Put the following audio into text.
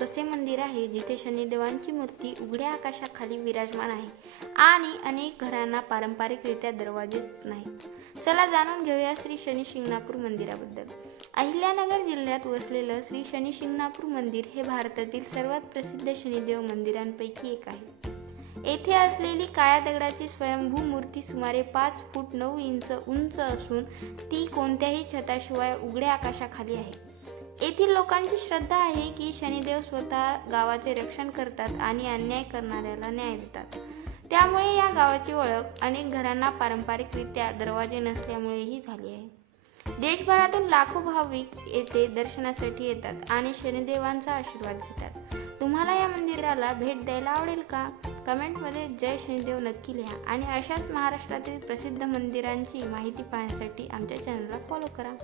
कसे मंदिर आहे जिथे शनिदेवांची मूर्ती उघड्या आकाशाखाली विराजमान आहे आणि अनेक घरांना पारंपरिकरित्या दरवाजेच नाहीत। चला जाणून घेऊया श्री शनी शिंगणापूर मंदिराबद्दल। अहिल्यानगर जिल्ह्यात वसलेलं श्री शनी शिंगणापूर मंदिर हे भारतातील सर्वात प्रसिद्ध शनिदेव मंदिरांपैकी एक आहे। येथे असलेली काळ्या दगडाची स्वयंभू मूर्ती सुमारे 5 फूट 9 इंच उंच असून ती कोणत्याही छताशिवाय उघड्या आकाशाखाली आहे। येथील लोकांची श्रद्धा आहे की शनिदेव स्वतः गावाचे रक्षण करतात आणि अन्याय करणाऱ्याला न्याय देतात। त्यामुळे या गावाची ओळख अनेक घरांना पारंपरिकरित्या दरवाजे नसल्यामुळेही झाली आहे। देशभरातून लाखो भाविक येथे दर्शनासाठी येतात आणि शनिदेवांचा आशीर्वाद घेतात। तुम्हाला या मंदिराला भेट द्यायला आवडेल का? कमेंटमध्ये जय शनिदेव नक्की लिहा आणि अशाच महाराष्ट्रातील प्रसिद्ध मंदिरांची माहिती पाहण्यासाठी आमच्या चॅनलला फॉलो करा।